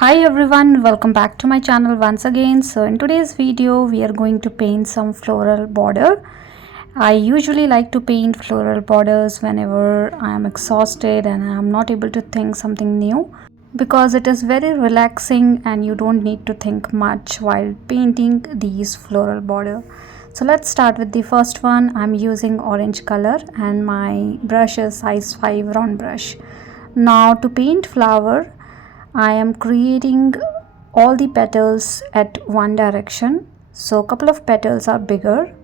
Hi everyone, welcome back to my channel once again. So in today's video we are going to paint some floral border. I usually like to paint floral borders whenever I am exhausted and I am not able to think something new, because it is very relaxing and you don't need to think much while painting these floral border. So let's start with the first one. I'm using orange color and my brush is size 5 round brush. Now to paint flower, I am creating all the petals at one direction. So a couple of petals are bigger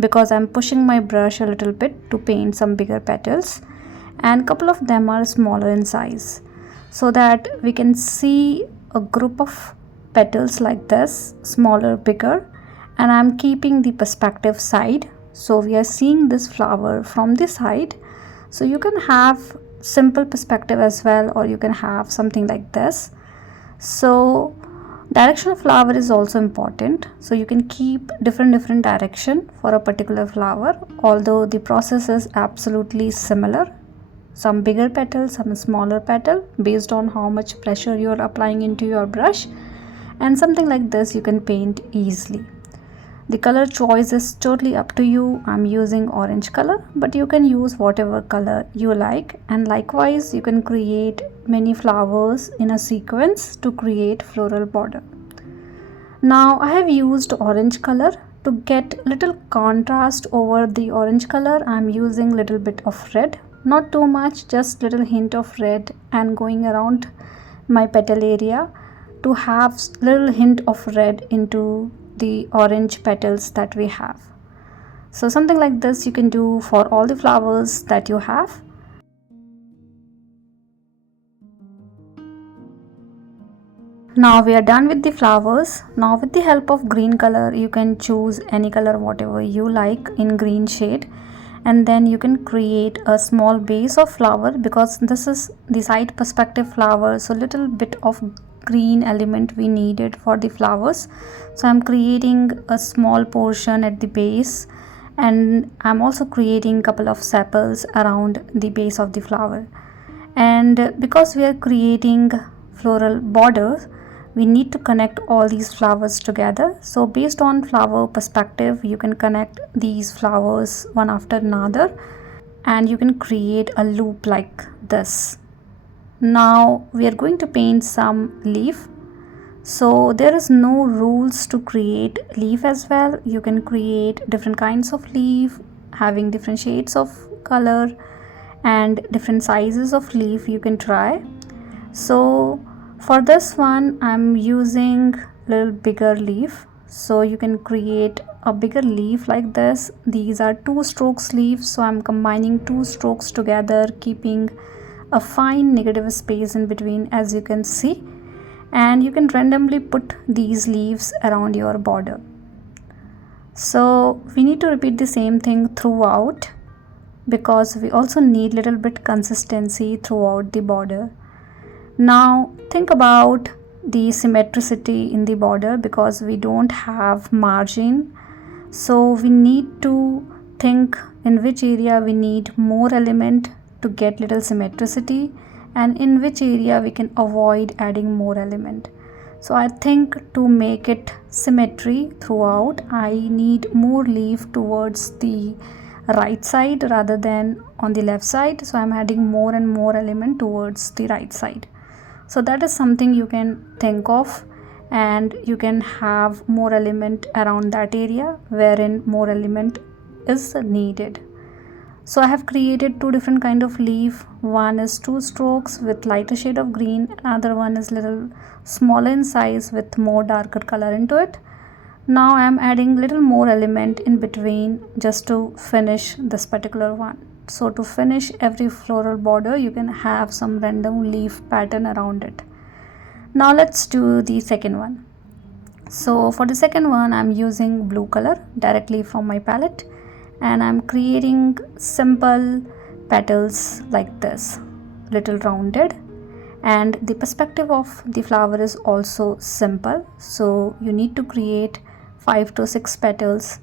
because I'm pushing my brush a little bit to paint some bigger petals, and a couple of them are smaller in size, so that we can see a group of petals like this, smaller, bigger, and I'm keeping the perspective side. So we are seeing this flower from the side. So you can have simple perspective as well, or you can have something like this. So direction of flower is also important, so you can keep different direction for a particular flower, although the process is absolutely similar. Some bigger petal, some smaller petal, based on how much pressure you are applying into your brush, and something like this you can paint easily. The color choice is totally up to you. I'm using orange color, but you can use whatever color you like, and likewise you can create many flowers in a sequence to create floral border. Now I have used orange color. To get little contrast over the orange color, I'm using little bit of red, not too much, just little hint of red, and going around my petal area to have little hint of red into the orange petals that we have. So something like this you can do for all the flowers that you have. Now we are done with the flowers. Now with the help of green color, you can choose any color whatever you like in green shade, and then you can create a small base of flower, because this is the side perspective flower, so little bit of green element we needed for the flowers. So I'm creating a small portion at the base, and I'm also creating couple of sepals around the base of the flower. And because we are creating floral borders, we need to connect all these flowers together. So based on flower perspective, you can connect these flowers one after another, and you can create a loop like this. Now we are going to paint some leaf. So there is no rules to create leaf as well. You can create different kinds of leaf having different shades of color and different sizes of leaf you can try. So for this one I'm using little bigger leaf, so you can create a bigger leaf like this. These are 2 strokes leaves, so I'm combining 2 strokes together, keeping a fine negative space in between, as you can see, and you can randomly put these leaves around your border. So we need to repeat the same thing throughout, because we also need little bit consistency throughout the border. Now think about the symmetricity in the border, because we don't have margin, so we need to think in which area we need more element to get little symmetricity, and in which area we can avoid adding more element. So I think to make it symmetry throughout, I need more leaf towards the right side rather than on the left side, so I'm adding more and more element towards the right side. So that is something you can think of, and you can have more element around that area wherein more element is needed. So I have created 2 different kind of leaf. One is 2 strokes with lighter shade of green, another one is little smaller in size with more darker color into it. Now I am adding little more element in between just to finish this particular one. So to finish every floral border, you can have some random leaf pattern around it. Now let's do the second one. So for the second one, I'm using blue color directly from my palette, and I'm creating simple petals like this, little rounded, and the perspective of the flower is also simple. So you need to create 5 to 6 petals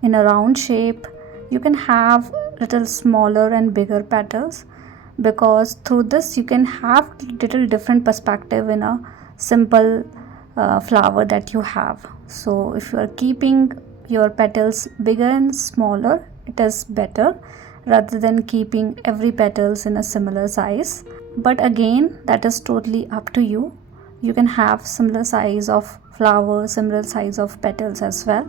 in a round shape. You can have little smaller and bigger petals, because through this you can have little different perspective in a simple flower that you have. So if you are keeping your petals bigger and smaller, it is better rather than keeping every petals in a similar size. But again, that is totally up to you. You can have similar size of flower, similar size of petals as well.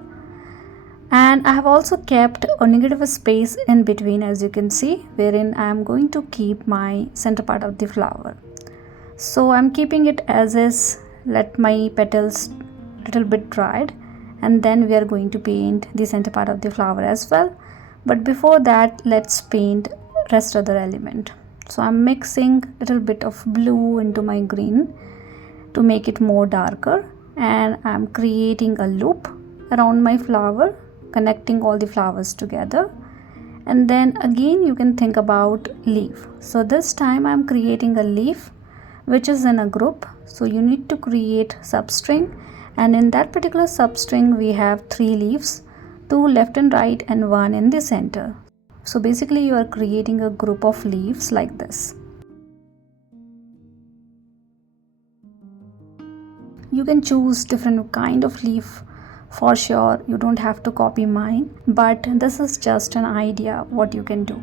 And I have also kept a negative space in between, as you can see, wherein I am going to keep my center part of the flower. So I'm keeping it as is, let my petals little bit dried, and then we are going to paint the center part of the flower as well. But before that, let's paint rest other element. So I'm mixing little bit of blue into my green to make it more darker, and I'm creating a loop around my flower, connecting all the flowers together. And then again you can think about leaf. So this time I'm creating a leaf which is in a group. So you need to create substring, and in that particular substring we have 3 leaves, 2 left and right and 1 in the center. So basically you are creating a group of leaves like this. You can choose different kind of leaf for sure, you don't have to copy mine, but this is just an idea what you can do.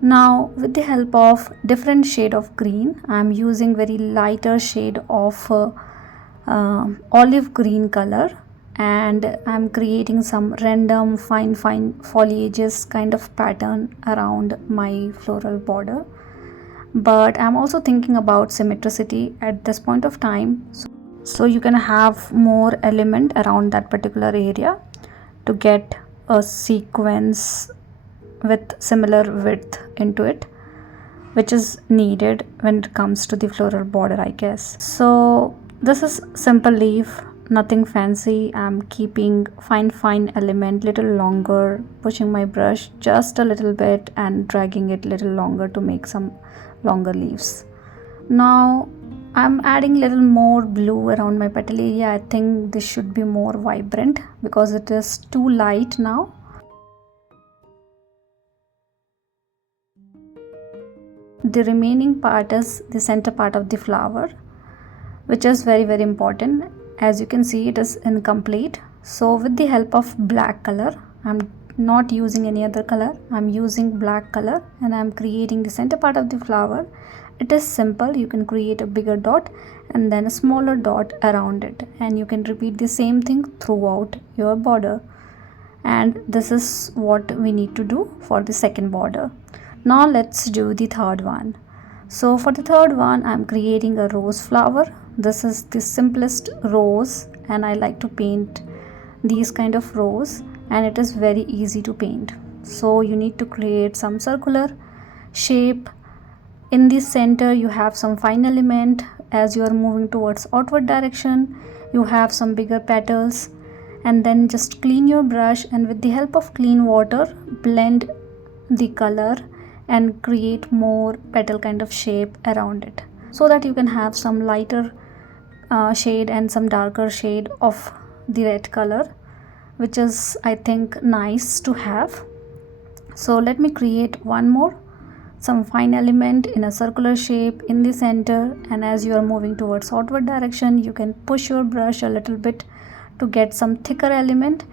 Now with the help of different shade of green, I am using very lighter shade of olive green color, and I am creating some random fine foliages kind of pattern around my floral border. But I'm also thinking about symmetricity at this point of time, so you can have more element around that particular area to get a sequence with similar width into it, which is needed when it comes to the floral border, I guess. So this is simple leaf, nothing fancy. I'm keeping fine element little longer, pushing my brush just a little bit and dragging it little longer to make some longer leaves. Now I'm adding little more blue around my petal area. I think this should be more vibrant because it is too light now. The remaining part is the center part of the flower, which is very important. As you can see, it is incomplete. So with the help of black color, I'm not using any other color, I'm using black color, and I'm creating the center part of the flower. It is simple. You can create a bigger dot and then a smaller dot around it, and you can repeat the same thing throughout your border. And this is what we need to do for the second border. Now let's do the third one. So for the third one, I'm creating a rose flower. This is the simplest rose, and I like to paint these kind of rose, and it is very easy to paint. So you need to create some circular shape. In the center you have some fine element. As you are moving towards outward direction, you have some bigger petals, and then just clean your brush, and with the help of clean water blend the color and create more petal kind of shape around it, so that you can have some lighter shade and some darker shade of the red color, which is, I think, nice to have. So let me create one more, some fine element in a circular shape in the center, and as you are moving towards outward direction, you can push your brush a little bit to get some thicker element,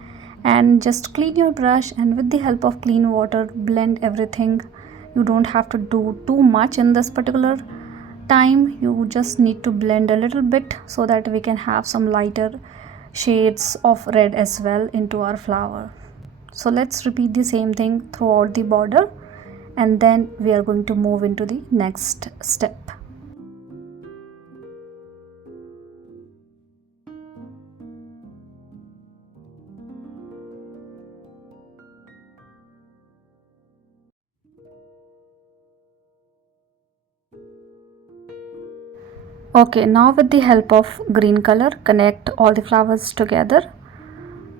and just clean your brush, and with the help of clean water blend everything. You don't have to do too much in this particular time. You just need to blend a little bit so that we can have some lighter shades of red as well into our flower. So let's repeat the same thing throughout the border, and then we are going to move into the next step. Okay, now with the help of green color, connect all the flowers together.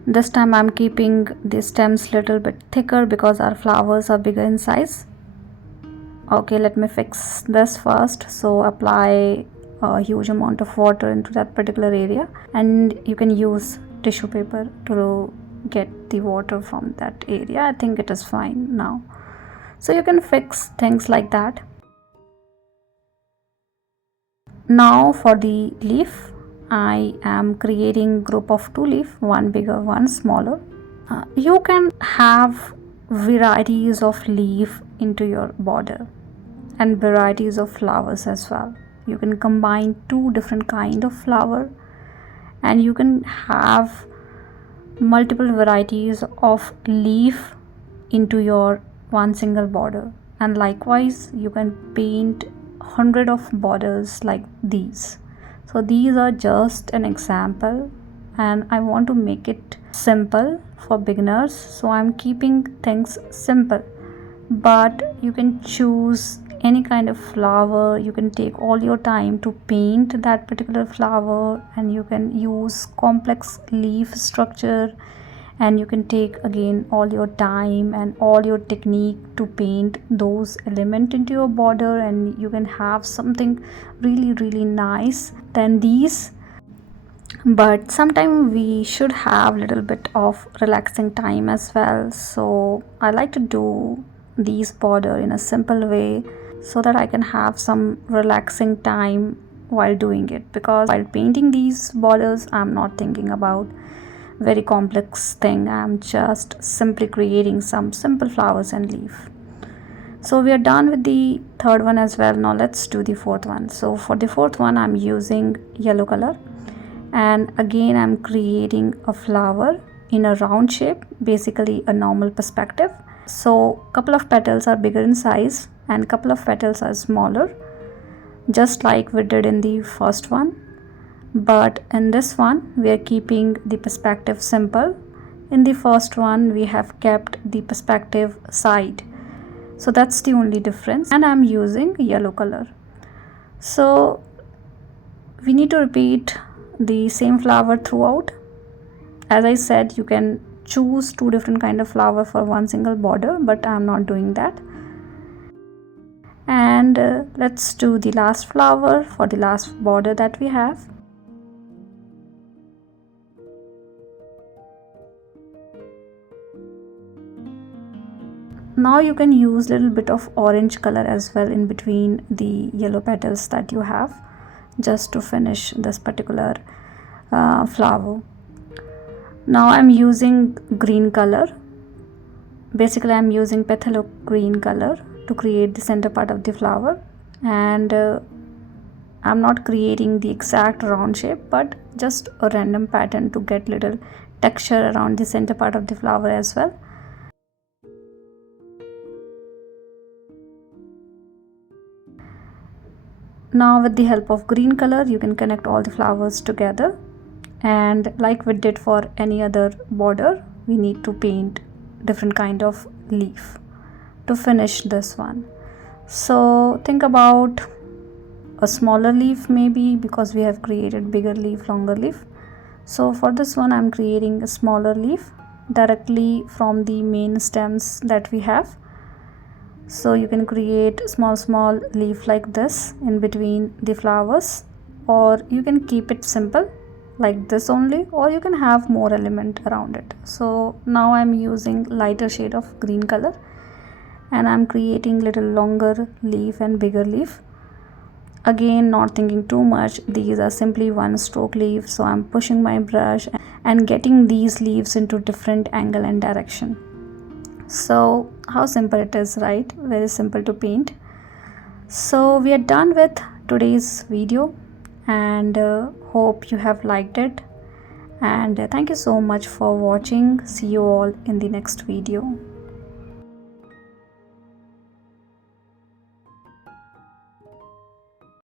This time I'm keeping the stems little bit thicker because our flowers are bigger in size. Okay, let me fix this first. So apply a huge amount of water into that particular area, and you can use tissue paper to get the water from that area. I think it is fine now. So you can fix things like that. Now for the leaf, I am creating group of 2 leaf, one bigger, one smaller. You can have varieties of leaf into your border and varieties of flowers as well. You can combine 2 different kind of flower, and you can have multiple varieties of leaf into your one single border. And likewise, you can paint 100 of borders like these. So these are just an example, and I want to make it simple for beginners, so I'm keeping things simple. But you can choose any kind of flower, you can take all your time to paint that particular flower, and you can use complex leaf structure, and you can take again all your time and all your technique to paint those elements into your border, and you can have something really nice than these. But sometimes we should have little bit of relaxing time as well, so I like to do these border in a simple way so that I can have some relaxing time while doing it, because while painting these borders I'm not thinking about very complex thing, I'm just simply creating some simple flowers and leaf. So we are done with the third one as well. Now let's do the fourth one. So for the fourth one, I'm using yellow color, and again I'm creating a flower in a round shape, basically a normal perspective. So couple of petals are bigger in size and couple of petals are smaller, just like we did in the first one. But in this one we are keeping the perspective simple. In the first one we have kept the perspective side, so that's the only difference, and I'm using yellow color. So we need to repeat the same flower throughout. As I said, you can choose 2 different kind of flower for one single border, but I'm not doing that. And let's do the last flower for the last border that we have. Now you can use little bit of orange color as well in between the yellow petals that you have, just to finish this particular flower. Now I'm using green color. Basically I'm using phthalo green color to create the center part of the flower, and I'm not creating the exact round shape, but just a random pattern to get little texture around the center part of the flower as well. Now with the help of green color you can connect all the flowers together, and like we did for any other border, we need to paint different kind of leaf to finish this one. So think about a smaller leaf maybe, because we have created bigger leaf, longer leaf. So for this one I'm creating a smaller leaf directly from the main stems that we have. So you can create small leaf like this in between the flowers, or you can keep it simple like this only, or you can have more element around it. So now I'm using lighter shade of green color, and I'm creating little longer leaf and bigger leaf. Again, not thinking too much, these are simply one stroke leaf, so I'm pushing my brush and getting these leaves into different angle and direction. So how simple it is, right? Very simple to paint. So we are done with today's video, and hope you have liked it, and thank you so much for watching. See you all in the next video.